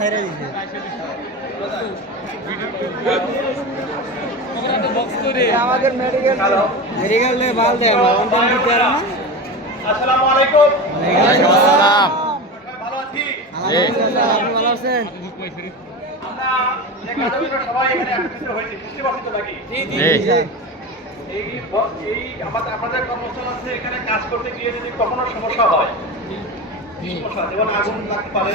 ছাইরা দিছে। আমাদের মেডিকেল মেডিকেলে ভালো দেয় আমরা অনলাইন দিতে পারে না? আসসালামু আলাইকুম। আসসালাম। ভালো আছি? আলহামদুলিল্লাহ আপনি ভালো আছেন? আমরা সবাই এখানে একত্রিত হয়েছি বুঝতে পারছি তো নাকি? জি। এই এই আমাদের আমাদের কর্মস্থল আছে এখানে কাজ করতে গিয়ে যদি কখনো সমস্যা হয় সমস্যা যেমন আগুন লাগতে পারে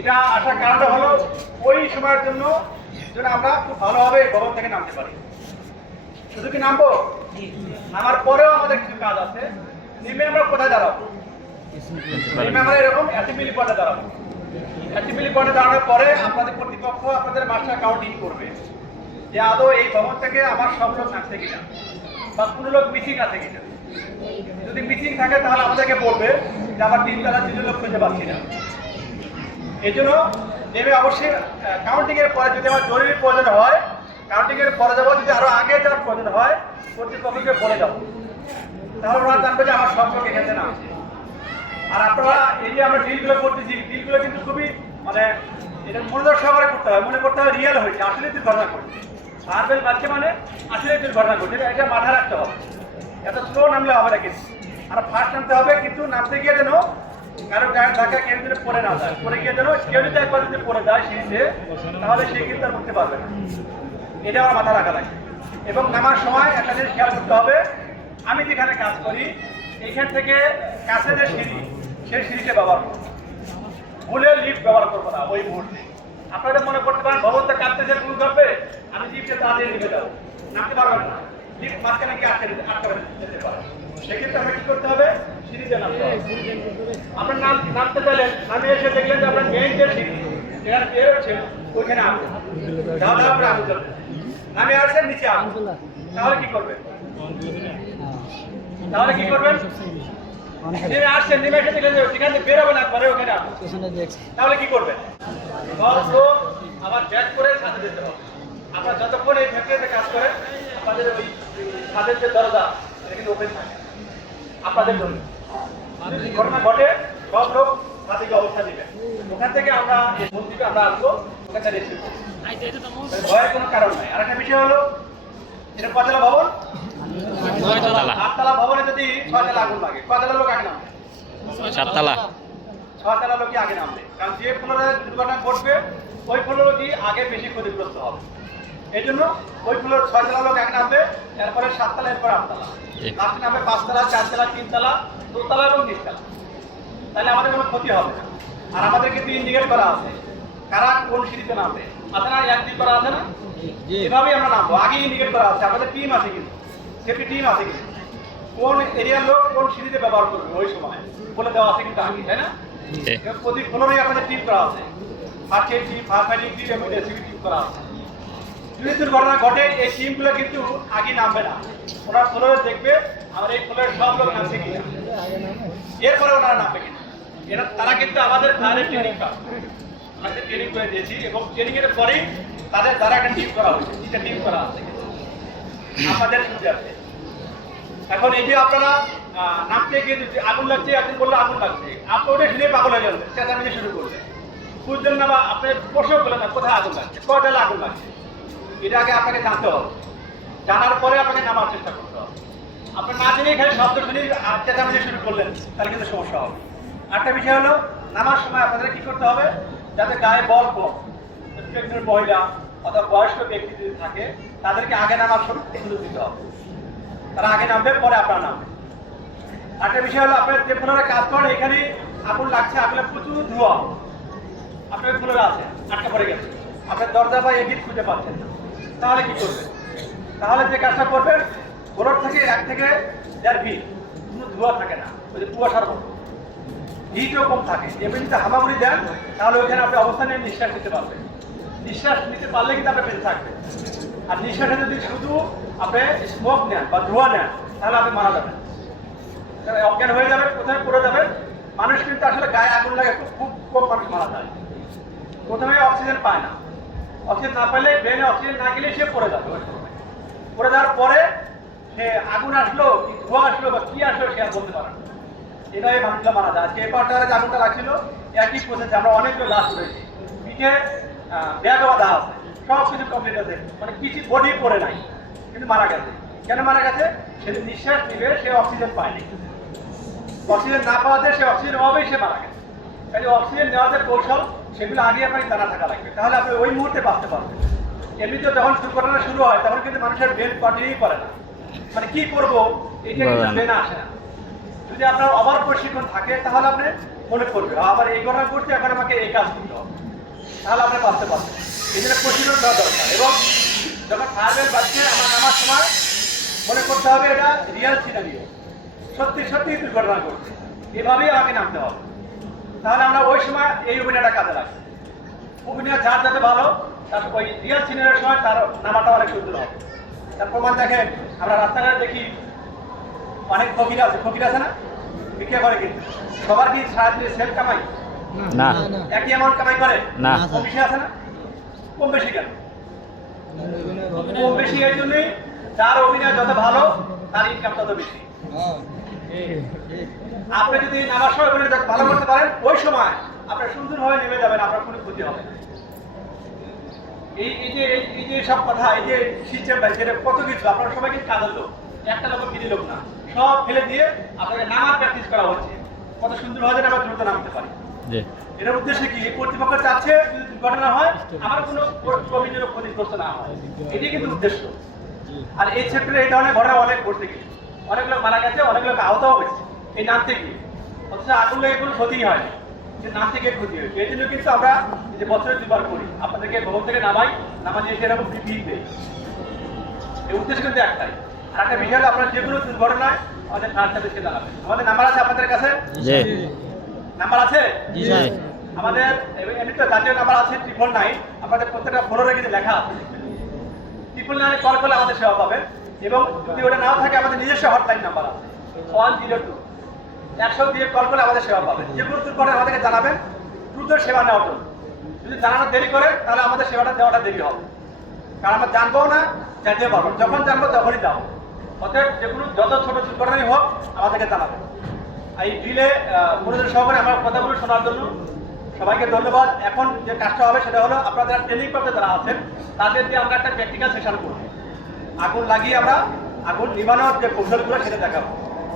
এটা আসার কারণটা হলো ওই সময়ের জন্য যেন আমরা খুব ভালোভাবে ভবন থেকে নামতে পারি। শুধু কি নামবো? নামার পরেও আমাদের কিছু কাজ আছে। নেমে আমরা কোথায় দাঁড়াবো? নেমে আমরা এরকম অ্যাসেম্বলি পয়েন্টে দাঁড়াবো। অ্যাসেম্বলি পয়েন্টে দাঁড়ানোর পরে আপনাদের কর্তৃপক্ষ আপনাদের মাস্টার কাউন্টিং করবে যে আদৌ এই ভবন থেকে আমার সব লোক নাচছে কিনা বা কোনো লোক মিসিং আছে কিনা। যদি মিসিং থাকে তাহলে আমাদেরকে বলবে যে আমার তিনতলা তিনজন লোক খুঁজে পাচ্ছি না। এই জন্য নেমে অবশ্যই কাউন্টিং এর পরে যদি আমার জরুরি প্রয়োজন হয় কাউন্টিং এর পরে যাব, যদি আরও আগে যাওয়ার প্রয়োজন হয়, কর্তৃপক্ষকে বলে যাব। তাহলে ওরা জানবে যে আমার সব লোক এখানে নামছে আর আপনারা এই যে আমরা ডিলগুলো করতেছি ডিলগুলো কিন্তু খুবই মানে এটা মনোযোগ সহকারে করতে হয়, মনে করতে হয় রিয়েল হয়েছে, আসলে দুর্ঘটনা করছে সারবেল বাচ্চা মানে আসলে দুর্ঘটনা এটা- এটা মাথায় রাখতে হবে। এত স্লো নামলে হবে না কিন্তু। আর ফার্স্ট নামতে হবে, কিন্তু নামতে গিয়ে যেন এবং নামার সময় একটা জিনিস খেয়াল করতে হবে, আমি যেখানে কাজ করি এইখান থেকে কাছে যে সিঁড়ি, সেই সিঁড়িটা ব্যবহার করব। ভুলে লিফট ব্যবহার করব না, ওই মুহূর্তে। আপনাদের মনে করতে পারেন ভবনটা কাটতেছে ভুল করবে, আমি লিফটে তাড়াতাড়ি লিখে যাব। নামতে পারবেন না। লিফট মাঝখানে গিয়ে আটকে আটকে যেতে পারে সেক্ষেত্রে আমরা কি করতে হবে? নাম নামতে নামে এসে দেখলেন যে যে ওইখানে তাহলে নামে নিচে তাহলে কি করবেন? তাহলে কি করবেন? ওখানে তাহলে কি করবেন? করে হবে। যতক্ষণ এই ফ্যাক্টরিতে কাজ করেন, আপনাদের ওই যে দরজা, এটা কিন্তু ওপেন থাকে। আপনাদের জন্য। ঘটনা ঘটে সব লোক অবস্থা ওখান থেকে আমরা মন্দিরে আমরা আসব ওখানে ভয়ের কোনো কারণ নাই। আর একটা বিষয় হলো এটা কতলা ভবন? আটতলা ভবনে যদি ছয়তলা আগুন লাগে কতলা লোক আগে নামবে? সাততলা। ছয়তলা লোকই আগে নামবে। কারণ যে ফ্লোরে দুর্ঘটনা ঘটবে ওই ফ্লোরই আগে বেশি ক্ষতিগ্রস্ত হবে। এই জন্য ওই ফ্লোর ছয়তলা লোক আগে নামবে এরপরে সাততলা এরপরে আটতলা। লাস্টে নামবে পাঁচতলা চারতলা তিনতলা দোতলা এবং নিচতলা তাহলে আমাদের কোনো ক্ষতি হবে না। আর আমাদের কিন্তু ইন্ডিকেট করা আছে কারা কোন সিঁড়িতে নামবে। আছে না? একদিক করা আছে না? এভাবেই আমরা নামবো। আগে ইন্ডিকেট করা আছে। আমাদের টিম আছে কিন্তু। সেফটি টিম আছে কিন্তু। কোন এরিয়ার লোক কোন সিঁড়িতে ব্যবহার করবে ওই সময়? বলে দেওয়া আছে কিন্তু আগে তাই না? প্রতি ফ্লোরে আপনাদের টিম করা আছে। First aid team fire fighting team এবং রেসিপি টিম করা আছে। যদি দুর্ঘটনা ঘটে, এই টিমগুলো কিন্তু আগে নামবে না। ওরা ফ্লোরে দেখবে আমার এই ফ্লোরের সব লোক নামছে কিনা এরপরে ওনারা নামবে কিনা। এরা তারা কিন্তু আমাদের ফায়ারের ট্রেনিং পাবে ট্রেনিং করে দিয়েছি এবং ট্রেনিং এর পরেই তাদের দ্বারা একটা টিম করা হয়েছে। তিনটা টিম করা আছে। আমাদের এখন এই যে আপনারা নামতে গিয়ে আগুন লাগছে একদিন বললে আগুন লাগছে। আপনি ওটা শুনে পাগল হয়ে যাবেন। চেঁচামেচি শুরু করবে বুঝলেন না বা আপনি প্রশ্ন করলেন না, কোথায় আগুন লাগছে? কয়টা আগুন লাগছে? এটা আগে আপনাকে জানতে হবে। জানার পরে আপনাকে নামার চেষ্টা করতে হবে। আপনি না জেনে এখানে শব্দ শুনে চেঁচামেচি শুরু করলেন, তাহলে কিন্তু সমস্যা হবে। আরেকটা বিষয় হলো, নামার সময় আপনাদের কি করতে হবে? যাতে গায়ে বল কম মহিলা অথবা বয়স্ক ব্যক্তি যদি থাকে, তাদেরকে আগে নামার সুযোগ দিতে হবে। তারা আগে নামবে, পরে আপনার নামবে একটা বিষয় হলো, আপনার যে ফ্লোরে কাজ করেন, এখানে আগুন লাগছে, আগুনে প্রচুর ধোঁয়া। আপনার ফ্লোরে আছে আটকে পড়ে গেছে আপনার দরজা বা এডিট খুঁজে পাচ্ছেন না। তাহলে কি করবেন তাহলে যে কাজটা করবেন ফ্লোর থেকে এক থেকে দেড় ফিট কোনো ধোঁয়া থাকে না, ওই যে কুয়াশার মতো হিটও কম থাকে। এমনি যদি হামাগুড়ি দেন, তাহলে ওইখানে আপনি অবস্থানে নিঃশ্বাস নিতে পারবেন। নিঃশ্বাস নিতে পারলে কিন্তু আপনি বেঁচে থাকবেন আর নিঃশ্বাসে যদি শুধু আপনি স্মোক নেন বা ধোঁয়া নেন, তাহলে আপনি মারা যাবেন। অজ্ঞান হয়ে যাবে কোথায় পড়ে যাবেন? মানুষ কিন্তু আসলে গায়ে আগুন লাগে, খুব খুব কম মানুষ মারা যায়। প্রথমে অক্সিজেন পায় না। অক্সিজেন না পেলে ব্রেনে অক্সিজেন না গেলে সে পড়ে যাবে। পড়ে যাওয়ার পরে সে আগুন আসলো কি ধোঁয়া আসলো বা কি আসলো সে আর বলতে পারে না। এভাবে মানুষগুলো মারা যায়। আজকে এ পাওয়ারটারে যে আগুনটা লাগছিল, একই প্রসেসে আমরা অনেকগুলো লাশ রয়েছি পিঠে ব্যাগ বাঁধা আছে। সব কিছু কমপ্লিট আছে। মানে কিছু বডি পড়ে নাই, কিন্তু মারা গেছে। কেন মারা গেছে? সে নিঃশ্বাস নিবে সে অক্সিজেন পায়নি। অক্সিজেন না পাওয়াতে সে অক্সিজেন অভাবেই সে মারা গেছে। তাই অক্সিজেন নেওয়ার যে কৌশল সেগুলো আগে আপনাকে জানা থাকা লাগবে। তাহলে আপনি ওই মুহূর্তে বাঁচতে পারবেন। এমনিতে যখন দুর্ঘটনা শুরু হয় তখন কিন্তু মানুষের ব্রেন কন্টিনিউ করে না। মানে কি করব? এটা কিন্তু। ব্রেনে আসে না। যদি আপনার অবার প্রশিক্ষণ থাকে তাহলে আপনি মনে করবেন আবার এই ঘটনা করতে এখন আমাকে এই কাজ করতে হবে। তাহলে আপনি বাঁচতে পারবেন। এই জন্য প্রশিক্ষণ দেওয়া দরকার। এবং যখন ফায়ারম্যান বাঁচছে আমার নামার সময় মনে করতে হবে এটা রিয়েল সিনারিও সত্যি সত্যি দুর্ঘটনা ঘটছে। এভাবেই আমাকে নামতে হবে। তাহলে আমরা ওই সময় এই অভিনয়টা কাজে লাগবে অভিনয় যার যাতে ভালো তার ওই রিয়াল সিনারির সময় তার নামাটা অনেক সুন্দর হবে। তার প্রমাণ দেখেন আমরা রাস্তাঘাটে দেখি অনেক ফকির আছে ফকির আছে না? ভিক্ষা করে কিন্তু। সবার কি সারাদিনে সেল কামাই? না। একই অ্যামাউন্ট কামাই করে? না। কম বেশি আছে না? কম বেশি কেন? কম বেশি এই জন্যই যার অভিনয় যত ভালো তার ইনকাম তত বেশি। আপনি যদি নামার সময় যত ভালো করতে পারেন ওই সময় আপনার সুন্দরভাবে নেমে যাবেন আপনার কোনো ক্ষতি হবে। এই এই যে এই- যে সব কথা এই যে সিস্টেমটা সেটা কত কিছু আপনারা সবাই কিন্তু কাজের লোক। একটা লোক কিনে লোক না। সব ফেলে দিয়ে আপনাকে নামার প্র্যাকটিস করা হচ্ছে। কত সুন্দরভাবে যেন আমরা দ্রুত নামতে পারি। এটার উদ্দেশ্য কি? এই কর্তৃপক্ষ চাচ্ছে যদি দুর্ঘটনা হয় আমার কোনো কর্মীদের ক্ষতিগ্রস্ত না হয়। এটাই কিন্তু উদ্দেশ্য। আর এই ক্ষেত্রে এই ধরনের ঘটনা অনেক ঘটতে গেছে অনেক লোক মারা গেছে অনেক লোক আহত হয়েছে। এই নামতে গিয়ে অথচ আগুন লেগে কোনো ক্ষতিই হয়নি যে ক্ষতি হয়েছে এই জন্য কিন্তু আমরা যে বছরে দুবার করি। আপনাদেরকে ভবন থেকে নামাই নামাই এসে এরকম ফিট দেয় এই উদ্দেশ্য কিন্তু একটাই। আর একটা বিষয় হলো আপনার যে কোনো দুর্ঘটনায় আমাদের ফায়ার সার্ভিসকে জানাবেন। আমাদের নাম্বার আছে আপনাদের কাছে? নাম্বার আছে? আমাদের এমনি তো জাতীয় নাম্বার আছে ট্রিপল নাইন আপনাদের প্রত্যেকটা ফোনের কিন্তু লেখা আছে। ট্রিপল নাইনে কল করলে আমাদের সেবা পাবেন। এবং যদি ওটা নাও থাকে, আমাদের নিজস্ব হটলাইন নাম্বার আছে। ওয়ান জিরো টু একশো দিয়ে কল করে আমাদের সেবা পাবেন। যে কোনো দুর্ঘটনা আমাদেরকে জানাবেন। দ্রুত সেবা নেওয়ার জন্য। যদি জানানো দেরি করে, তাহলে আমাদের সেবাটা দেওয়াটা দেরি হবে। কারণ আমরা জানব না জানতে পারব যখন জানব তখনই যাব। অতএব যে কোনো যত ছোট দুর্ঘটনাই হোক, আমাদেরকে জানাবেন। এই ডিলে মনোযোগ সহকারে আমার কথাগুলো শোনার জন্য সবাইকে ধন্যবাদ। এখন যে কাজটা হবে, সেটা হলো আপনারা যারা ট্রেনিং করতে যারা আছেন তাদের দিয়ে আমরা একটা প্র্যাকটিক্যাল সেশন করব। আগুন লাগিয়ে আমরা আগুন নিবানোর যে কৌশলগুলো সেটা দেখাবো।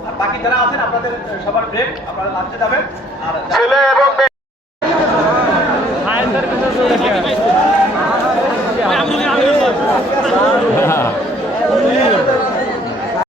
আর বাকি যারা আছেন, আপনাদের সবার ব্রেক, আপনারা লাঞ্চে যাবেন। আর